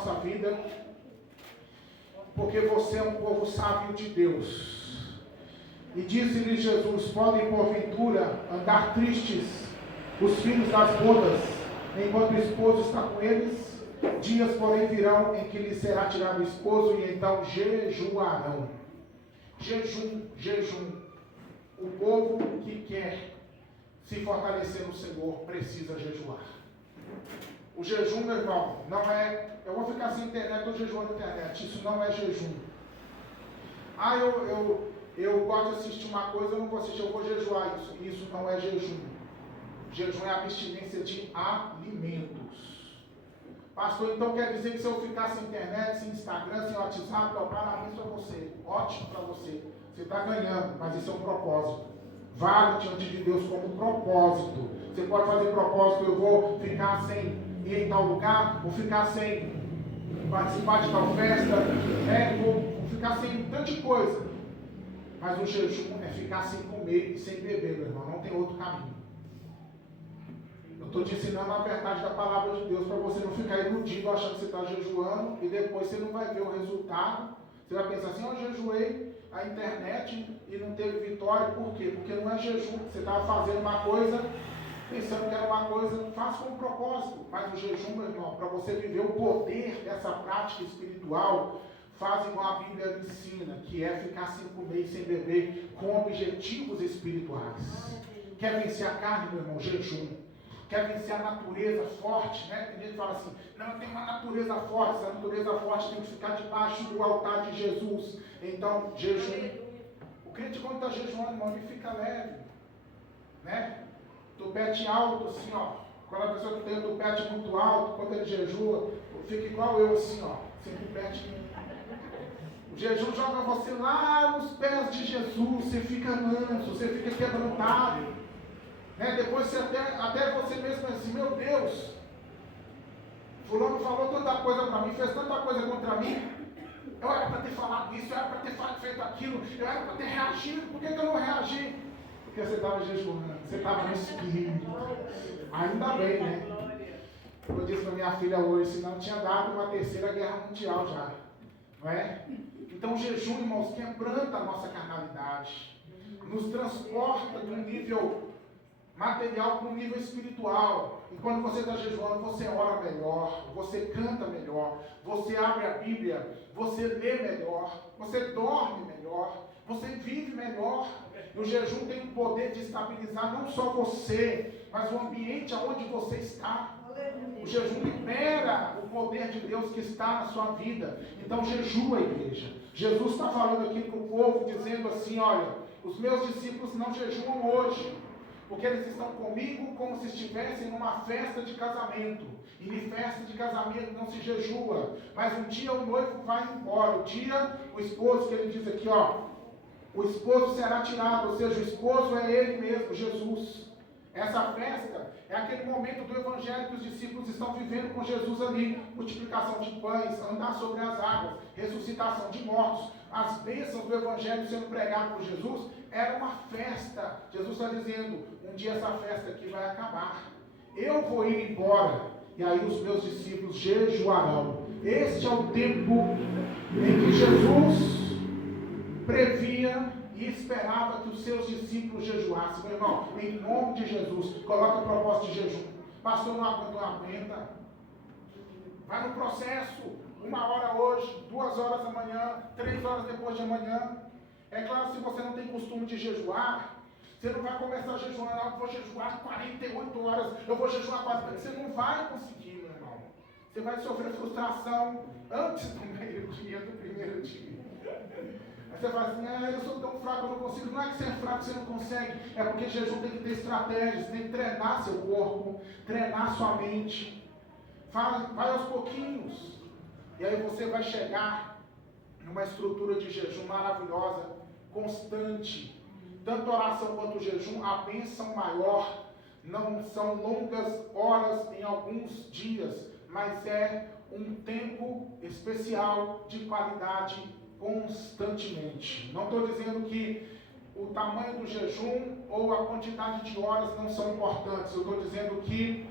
nossa vida, porque você é um povo sábio de Deus. E disse-lhe Jesus: podem porventura andar tristes os filhos das bodas, enquanto o esposo está com eles? Dias, porém, virão em que lhe será tirado o esposo, e então jejuarão. Jejum. O povo que quer se fortalecer no Senhor precisa jejuar. O jejum, meu irmão, não é... Eu vou ficar sem internet, eu jejuo na internet. Isso não é jejum. Eu gosto de assistir uma coisa, eu não vou assistir, eu vou jejuar isso. Isso não é jejum. Jejum é abstinência de alimentos. Pastor, então quer dizer que se eu ficar sem internet, sem Instagram, sem WhatsApp, parabéns para você. Ótimo para você. Você está ganhando, mas isso é um propósito. Vale diante de Deus como propósito. Você pode fazer propósito: eu vou ficar sem ir em tal lugar, vou ficar sem participar de tal festa, vou ficar sem tanta coisa. Mas o jejum é ficar sem comer e sem beber, meu irmão. Não tem outro caminho. Eu estou te ensinando a verdade da palavra de Deus para você não ficar iludido achando que você está jejuando e depois você não vai ver o resultado. Você vai pensar assim: eu jejuei a internet e não teve vitória. Por quê? Porque não é jejum. Você estava fazendo uma coisa, pensando que era uma coisa, faz com um propósito. Mas o jejum, meu irmão, para você viver o poder dessa prática espiritual, faz igual a Bíblia ensina, que é ficar sem comer e sem beber com objetivos espirituais. Quer vencer a carne, meu irmão? Jejum. Quer vencer a natureza forte, né? Tem gente que fala assim: não, tem uma natureza forte. Essa natureza forte tem que ficar debaixo do altar de Jesus. Então, jejum. O crente, quando está jejuando, irmão, ele fica leve, né? Tupete alto, assim, ó. Quando a pessoa tem o tupete muito alto, quando ele jejua, fica igual eu, assim, ó. Sem tupete. O jejum joga você lá nos pés de Jesus. Você fica manso, você fica quebrantado. Né? Depois você até você mesmo assim: meu Deus, fulano falou tanta coisa para mim, fez tanta coisa contra mim, eu era para ter falado isso, eu era para ter feito aquilo, eu era para ter reagido. Por que eu não reagi? Porque você estava jejuando, você estava no espírito. Ainda bem, né? Eu disse para minha filha hoje: senão tinha dado uma terceira guerra mundial já, não é? Então o jejum, irmãos, quebranta a nossa carnalidade, nos transporta de um nível material para um nível espiritual. E quando você está jejuando, você ora melhor, você canta melhor, você abre a Bíblia, você lê melhor, você dorme melhor, você vive melhor. E o jejum tem o poder de estabilizar não só você, mas o ambiente onde você está. O jejum libera o poder de Deus que está na sua vida. Então jejua, igreja. Jesus está falando aqui para o povo, dizendo assim: olha, os meus discípulos não jejuam hoje, porque eles estão comigo como se estivessem numa festa de casamento. E em festa de casamento não se jejua. Mas um dia o noivo vai embora. O esposo, que ele diz aqui, ó, o esposo será tirado. Ou seja, o esposo é ele mesmo, Jesus. Essa festa é aquele momento do evangelho que os discípulos estão vivendo com Jesus ali. Multiplicação de pães, andar sobre as águas, ressuscitação de mortos, as bênçãos do evangelho sendo pregado por Jesus. Era uma festa. Jesus está dizendo: um dia essa festa aqui vai acabar. Eu vou ir embora, e aí os meus discípulos jejuarão. Este é o tempo em que Jesus previa e esperava que os seus discípulos jejuassem. Meu irmão, em nome de Jesus, coloca o propósito de jejum. Pastor, não aguenta. Vai no processo. 1 hora hoje, 2 horas amanhã, 3 horas depois de amanhã. É claro, se você não tem costume de jejuar, você não vai começar a jejuar: eu vou jejuar 48 horas, eu vou jejuar 4. Você não vai conseguir, meu irmão. Você vai sofrer frustração antes do meio-dia, do primeiro dia. Aí você fala assim: eu sou tão fraco, eu não consigo. Não é que você é fraco, você não consegue. É porque jejum tem que ter estratégias, tem que treinar seu corpo, treinar sua mente. Vai aos pouquinhos. E aí você vai chegar numa estrutura de jejum maravilhosa, constante. Tanto a oração quanto o jejum, a bênção maior não são longas horas em alguns dias, mas é um tempo especial de qualidade constantemente. Não estou dizendo que o tamanho do jejum ou a quantidade de horas não são importantes. Eu estou dizendo que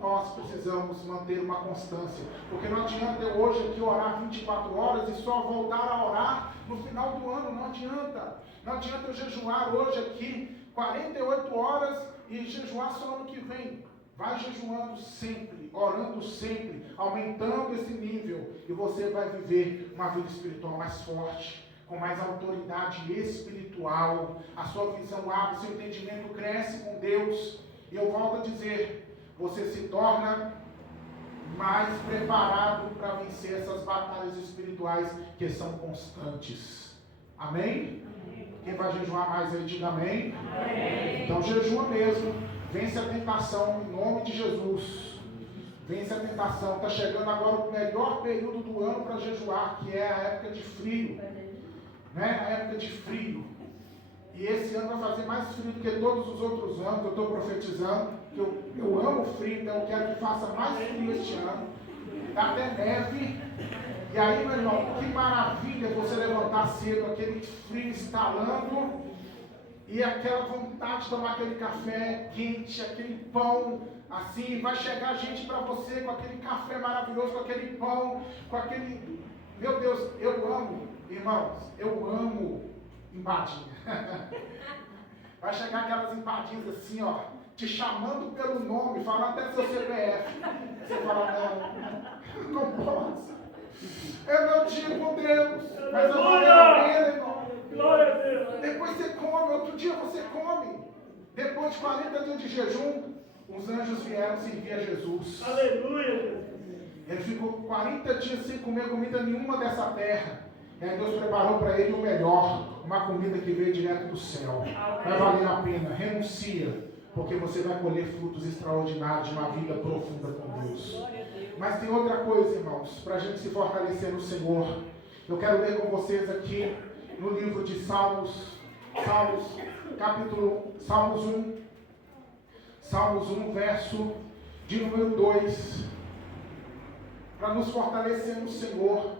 nós precisamos manter uma constância. Porque não adianta eu hoje aqui orar 24 horas e só voltar a orar no final do ano. Não adianta. Não adianta eu jejuar hoje aqui 48 horas e jejuar só ano que vem. Vai jejuando sempre, orando sempre, aumentando esse nível. E você vai viver uma vida espiritual mais forte, com mais autoridade espiritual. A sua visão abre, seu entendimento cresce com Deus. E eu volto a dizer, você se torna mais preparado para vencer essas batalhas espirituais que são constantes. Amém? Quem vai jejuar mais aí, diga amém. Amém. Então jejua mesmo. Vence a tentação em nome de Jesus. Vence a tentação. Está chegando agora o melhor período do ano para jejuar, que é a época de frio. Né? A época de frio. E esse ano vai fazer mais frio do que todos os outros anos. Eu estou profetizando que eu amo frio, então eu quero que faça mais frio este ano. Até neve. E aí, meu irmão, que maravilha você levantar cedo, aquele frio estalando, e aquela vontade de tomar aquele café quente, aquele pão, assim, vai chegar gente para você com aquele café maravilhoso, com aquele pão, com aquele... Meu Deus, eu amo, irmãos, eu amo empadinha. Vai chegar aquelas empadinhas assim, ó, te chamando pelo nome, falando até seu CPF. Você fala, não posso. É meu dia com Deus. Mas eu vou comer, irmão. Glória a Deus. Depois você come, outro dia você come. Depois de 40 dias de jejum, os anjos vieram servir a Jesus. Aleluia. Ele ficou 40 dias sem comer comida nenhuma dessa terra. E aí Deus preparou para ele o melhor, uma comida que veio direto do céu. Vai valer a pena, renuncia, porque você vai colher frutos extraordinários de uma vida profunda com Deus. Mas tem outra coisa, irmãos, para a gente se fortalecer no Senhor. Eu quero ler com vocês aqui no livro de Salmos 1, verso de número 2. Para nos fortalecer no Senhor,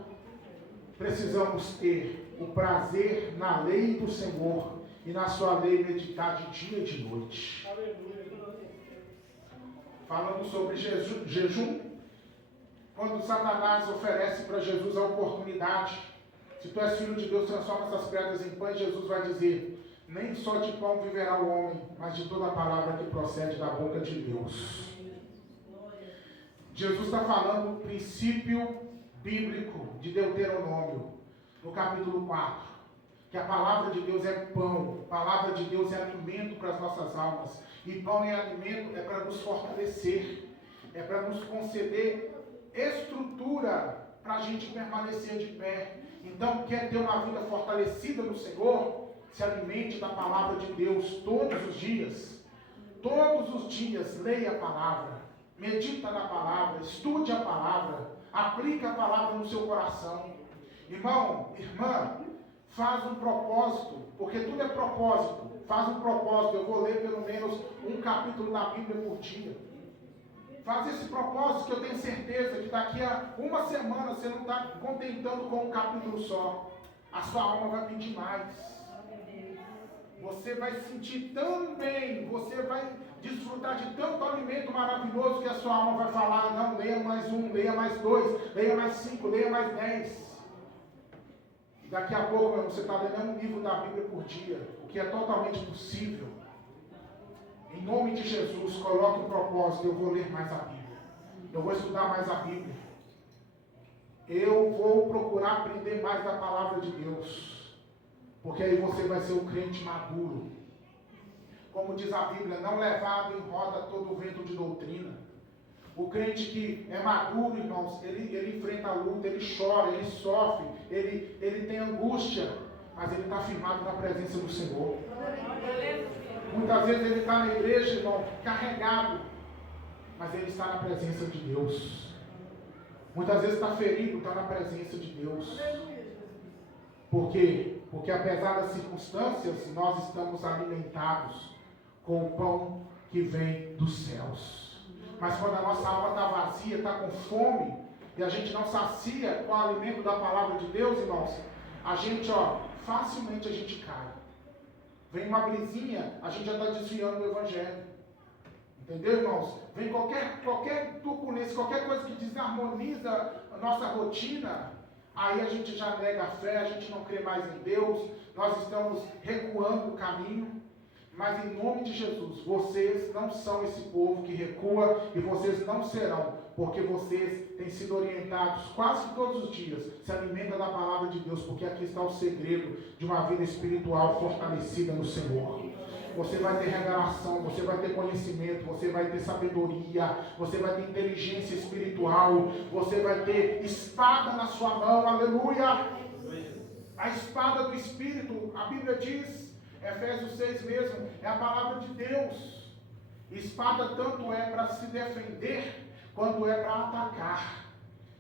precisamos ter o prazer na lei do Senhor e na sua lei meditar de dia e de noite. Falando sobre jejum, quando Satanás oferece para Jesus a oportunidade, se tu és filho de Deus, transforma essas pedras em pães, Jesus vai dizer, nem só de pão viverá o homem, mas de toda a palavra que procede da boca de Deus. Jesus está falando do princípio bíblico de Deuteronômio, no capítulo 4, que a palavra de Deus é pão, a palavra de Deus é alimento para as nossas almas, e pão e alimento é para nos fortalecer, é para nos conceder estrutura para a gente permanecer de pé. Então, quer ter uma vida fortalecida no Senhor? Se alimente da palavra de Deus todos os dias. Todos os dias, leia a palavra, medita na palavra, estude a palavra, aplica a palavra no seu coração. Irmão, irmã, faz um propósito, porque tudo é propósito. Faz um propósito, eu vou ler pelo menos um capítulo da Bíblia por dia. Faz esse propósito que eu tenho certeza que daqui a uma semana você não está contentando com um capítulo só. A sua alma vai pedir mais. Você vai se sentir tão bem, você vai desfrutar de tanto alimento maravilhoso que a sua alma vai falar, não, leia mais 1, leia mais 2, leia mais 5, leia mais 10. E daqui a pouco você está lendo um livro da Bíblia por dia, o que é totalmente possível. Em nome de Jesus, coloque um propósito, eu vou ler mais a Bíblia. Eu vou estudar mais a Bíblia. Eu vou procurar aprender mais da palavra de Deus. Porque aí você vai ser um crente maduro. Como diz a Bíblia, não levado em roda todo o vento de doutrina. O crente que é maduro, irmãos, ele enfrenta a luta, ele chora, ele sofre, ele tem angústia, mas ele está firmado na presença do Senhor. Muitas vezes ele está na igreja, irmão, carregado, mas ele está na presença de Deus. Muitas vezes está ferido, está na presença de Deus. Por quê? Porque apesar das circunstâncias, nós estamos alimentados com o pão que vem dos céus. Mas quando a nossa alma está vazia, está com fome, e a gente não sacia com o alimento da palavra de Deus, irmãos, a gente, facilmente a gente cai. Vem uma brisinha, a gente já está desviando do Evangelho. Entendeu, irmãos? vem qualquer turbulência, qualquer coisa que desarmoniza a nossa rotina, aí a gente já nega a fé, a gente não crê mais em Deus, nós estamos recuando o caminho. Mas em nome de Jesus, vocês não são esse povo que recua e vocês não serão, porque vocês têm sido orientados quase todos os dias, se alimentam da palavra de Deus, porque aqui está o segredo de uma vida espiritual fortalecida no Senhor. Você vai ter revelação, você vai ter conhecimento, você vai ter sabedoria, você vai ter inteligência espiritual, você vai ter espada na sua mão, aleluia! A espada do Espírito, a Bíblia diz, Efésios 6 mesmo, é a palavra de Deus. Espada tanto é para se defender, quanto é para atacar.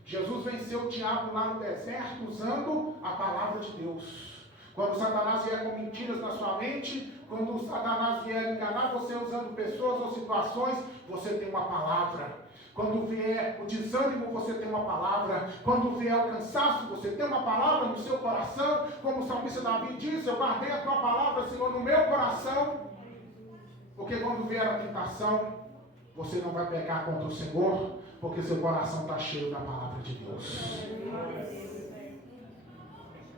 Jesus venceu o diabo lá no deserto usando a palavra de Deus. Quando Satanás vier com mentiras na sua mente, quando Satanás vier enganar você usando pessoas ou situações, você tem uma palavra. Quando vier o desânimo, você tem uma palavra. Quando vier o cansaço, você tem uma palavra no seu coração. Como o salmista Davi disse, eu guardei a tua palavra, Senhor, no meu coração. Porque quando vier a tentação, você não vai pecar contra o Senhor, porque seu coração está cheio da palavra de Deus.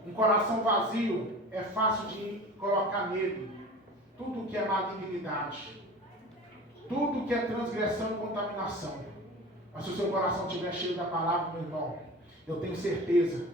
Um coração vazio é fácil de colocar nele tudo que é malignidade, tudo que é transgressão e contaminação. Mas se o seu coração estiver cheio da palavra, meu irmão, eu tenho certeza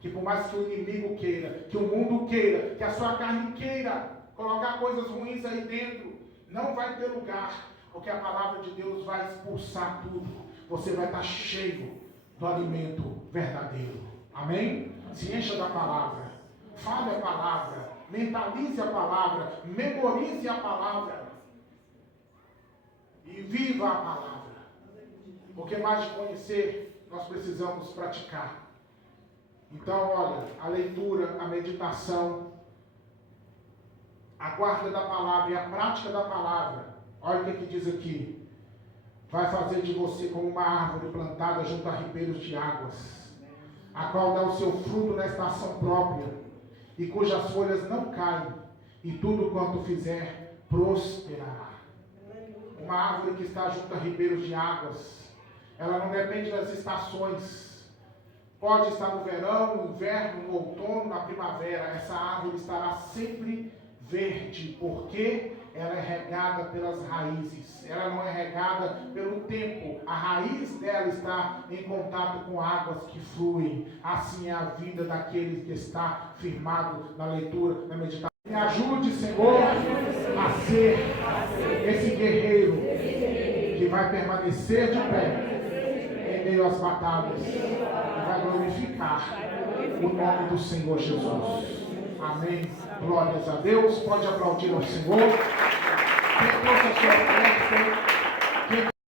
que por mais que o inimigo queira, que o mundo queira, que a sua carne queira colocar coisas ruins aí dentro, não vai ter lugar, porque a palavra de Deus vai expulsar tudo. Você vai estar cheio do alimento verdadeiro. Amém? Se encha da palavra, fale a palavra, mentalize a palavra, memorize a palavra e viva a palavra. Porque mais de conhecer, nós precisamos praticar. Então, olha, a leitura, a meditação, a guarda da palavra e a prática da palavra, olha o que diz aqui, vai fazer de você como uma árvore plantada junto a ribeiros de águas, a qual dá o seu fruto na estação própria, e cujas folhas não caem, e tudo quanto fizer prosperará. Uma árvore que está junto a ribeiros de águas, ela não depende das estações. Pode estar no verão, no inverno, no outono, na primavera. Essa árvore estará sempre verde, porque ela é regada pelas raízes. Ela não é regada pelo tempo. A raiz dela está em contato com águas que fluem. Assim é a vida daquele que está firmado na leitura, na meditação. Me ajude, Senhor, a ser esse guerreiro que vai permanecer de pé em meio às batalhas e vai glorificar o nome do Senhor Jesus. Amém. Glórias a Deus. Pode aplaudir ao Senhor.